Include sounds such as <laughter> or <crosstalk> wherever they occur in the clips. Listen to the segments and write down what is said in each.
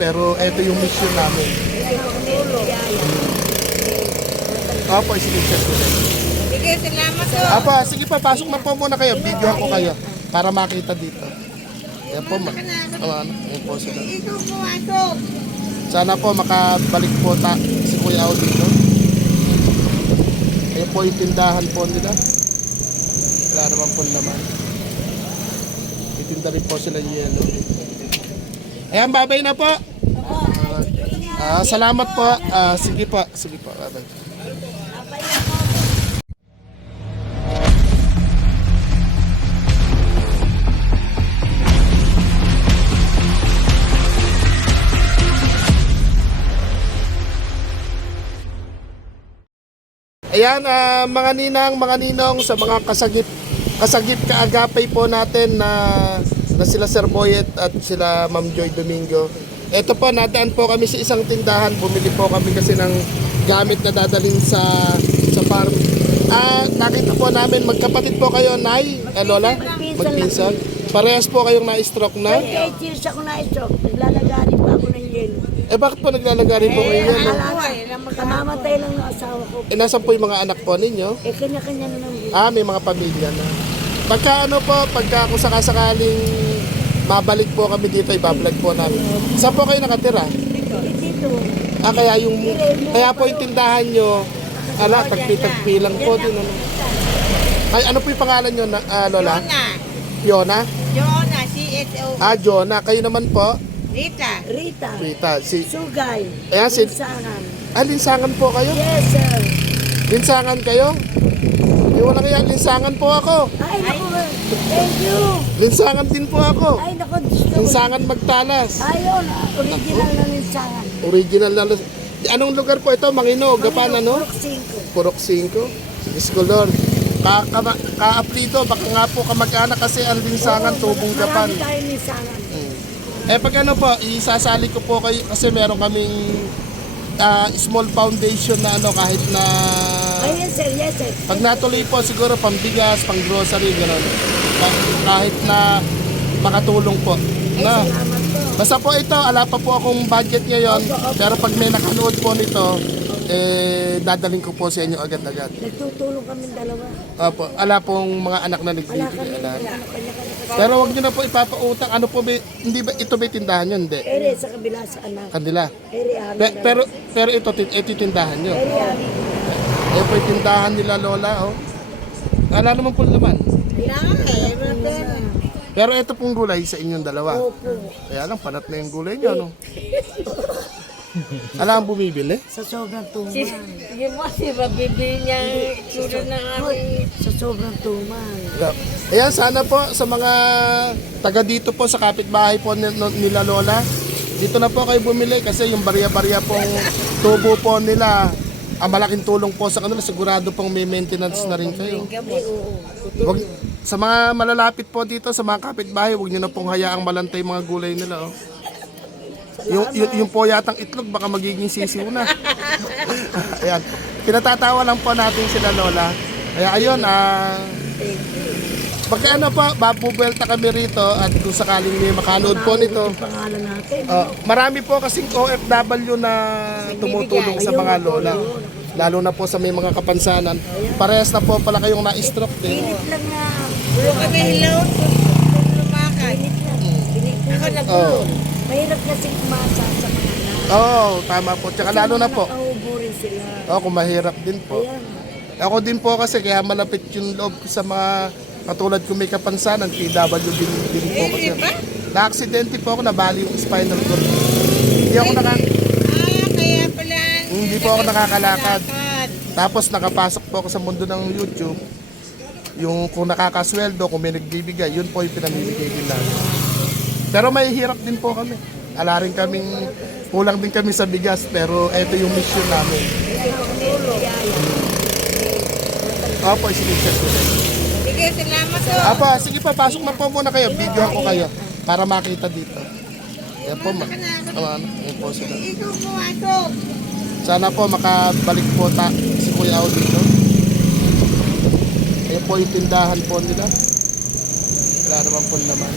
Pero ito yung mission namin. Opo, isiligtas ko rin. Sige, salamat po. Apa, sige pa, pasok na po muna kayo. Video ko kayo para makita dito. Yan po, ma- ano, ano, yan po sila. Ikaw po ato. Sana po makabalik po ta si Kuya Ao dito. Ayun po yung tindahan po nila. Wala naman po naman. Itinda rin po sila yung yellow. Ayan, babay na po. Ah, salamat po. Ah, sige po. Sige po. Babay. Ayan, ah, mga ninang, mga ninong sa mga kasagip kasagip kaagapay po natin na na sila Sir Boyet at sila Ma'am Joy Domingo. Ito po, nadaan po kami sa isang tindahan. Bumili po kami kasi ng gamit na dadalhin sa sa farm. Ah, nakita po namin magkapatid po kayo, Nay, eh, Lola, magpinsan. Parehas po kayong na-stroke na. 28 years ako na-stroke. Naglalagari pa ako ng yelo. Eh bakit po naglalagari po kayo yan? no? Kamamatay lang ng asawa ko. Eh, nasan po yung mga anak po ninyo? Eh, kanya-kanya na ng buhay. Ah, may mga pamilya na. Pagka ano po, pagka kung sakasakaling mabalik po kami dito, ibablog po namin. Saan po kayo nakatira? Dito. Ah, kaya yung, kaya po yung tindahan nyo, ala, tagpi-tagpi lang po din. Ano. Ay, ano po yung pangalan nyo, na, ah, Lola? Jonah. Yona? Jonah, CSO. Ah, Jona. Kayo naman po? Rita. Rita. Rita. Si, Sugay. Ayan, si- Linsangan. ah, linsangan po kayo? Yes, sir. Linsangan kayo? Di wala kaya, linsangan po ako. Ay, naku. Thank you. Linsangan din po ako. Ay, naku. Gusto ko. Linsangan magtalas. Ayun, original na linsangan. Original na lus- Anong lugar po ito? Manginog, Gapan, ano? Purok 5. Purok 5. Sige, ko Lord. Ka, ka, ka-aplito, baka nga po kamag-anak kasi ang linsangan, tubong Gapan. Marami tayong linsangan. Eh pag ano po, isasali ko po kayo kasi meron kaming ah, small foundation na ano kahit na Ay, yes, sir. Yes, sir. pag natuloy po siguro pambigas, pang grocery, gano'n. Ka- Kahit na makatulong po. Na. Basta po ito, ala pa po akong budget ngayon. Pero pag may nakanood po nito, eh, dadaling ko po sa inyo agad-agad. Nagtutulong kami dalawa. Opo, ala pong mga anak na nagbibigay. Ala. Pero wag niyo na po ipapautang. Ano po ba, hindi ba, ito ba tindahan yun? Hindi. Ere sa kabila sa anak. Kanila. Ere amin. Pe- pero, pero ito, ito tindahan nyo. Ere amin. Ito po tindahan nila Lola, oh. Wala naman po naman. Eh. Pero ito pong gulay sa inyong dalawa. Opo. Kaya lang, panat na yung gulay nyo, no? <laughs> Alam ang bumibili? Sa sobrang tuman. Sige mo, si mabibili niya sura ng aming... Sa sobrang tuman. Ayan, sana po sa mga taga dito po sa kapitbahay po ni- no- nila Lola. Dito na po kayo bumili kasi yung barya-barya pong tubo po nila, ang malaking tulong po sa kanila. Sigurado pong may maintenance na rin kayo. Ay, oo. Wag, sa mga malalapit po dito, sa mga kapitbahay, huwag nyo na pong hayaang malantay mga gulay nila. Oh. Yung, yung, yung po yatang itlog, baka magiging sisiw na. <laughs> Ayan. Pinatatawa lang po natin sila Lola. Kaya ayun, ah... pagka ano po, babubelta kami rito at kung sakaling may makanood po nito. Pangalan natin. ah, marami po kasing OFW na tumutulong sa mga lola. Lalo na po sa may mga kapansanan. Parehas na po pala kayong na-stroke din. Pinit lang na. Puro kami hilaw. Lumakan. Ako na po. Oh. Mahirap kasi kumasa sa mga anak. Oo, oh, tama po. Tsaka lalo na po. Nakaubo rin sila. Oo, kung mahirap din po. Ayan. Ako din po kasi kaya malapit yung loob ko sa mga katulad ko may kapansanan, PW din, din po kasi. Eh, ba? Na-aksidente po ako, nabali yung spinal cord. Hindi ako naka, Ah, kaya pala. hindi po ako nakakalakad. Lakad. Tapos nakapasok po ako sa mundo ng YouTube. Yung kung nakakasweldo, kung may nagbibigay, yun po yung pinamimigay din namin. Pero may hirap din po kami. Ala rin kaming, kulang din kami sa bigas, pero eto yung mission namin. Opo, isiligtas ko. Sige, salamat po. Apa, sige pa, pasok na po muna kayo. Video ko kayo para makita dito. Yan po, ma. Ano, ano, yan po sila. Sana po makabalik po ta si Kuya Ao dito. Ayan po yung tindahan po nila. Wala naman po naman.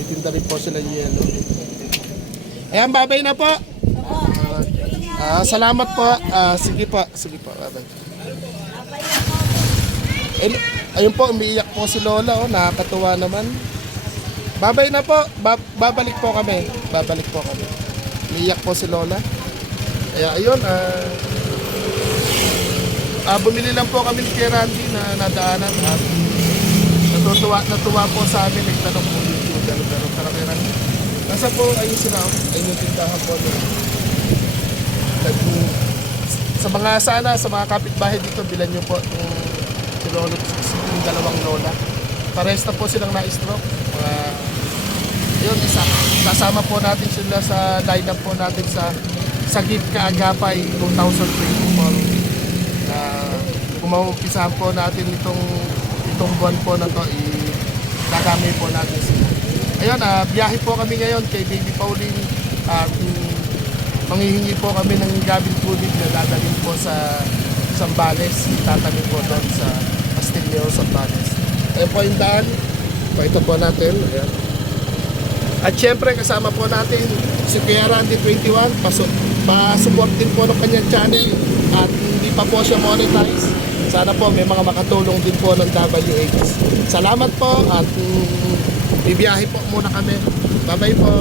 Itinda rin po sila yung yellow. Ayan, babay na po. Ah, salamat po. Ah, sige po, sige po. Babay. Eh, ayun po, umiiyak po si Lola. Oh, nakakatuwa naman. Babay na po. Ba- babalik po kami. Babalik po kami. Umiiyak po si Lola. Kaya ayun, ah, ah, bumili lang po kami Kuya Randy na nadaanan at natutuwa, natuwa po sa amin. Nagtanong po yung gano'n gano'n. Tara Kuya Randy. Nasa po, ayun sila. oh. Ayun yung tindahan po. Nag- sa mga sana, sa mga kapitbahay dito, bilan nyo po itong si Lolo, yung dalawang Lola. Pares na po silang na-stroke. Mga, yun, isa, kasama po natin sila sa lineup po natin sa Sagip Kaagapay 2024 na kumaupisahan po natin itong itong buwan po na to i po natin sila. Ayun, ah, biyahe po kami ngayon kay Baby Pauline at mm, manghihingi po kami ng gabin tubig na dadalhin po sa Sambales. Tatanim po doon sa Castillo, Sambales. Ayun po yung daan. Pakita po natin. Ayan. At syempre kasama po natin si Kuya Randy 21. Pasok, pa-support din po ng kanyang channel at hindi pa po siya monetize. Sana po may mga makatulong din po ng WH. Salamat po at bibiyahe po muna kami. Bye-bye po.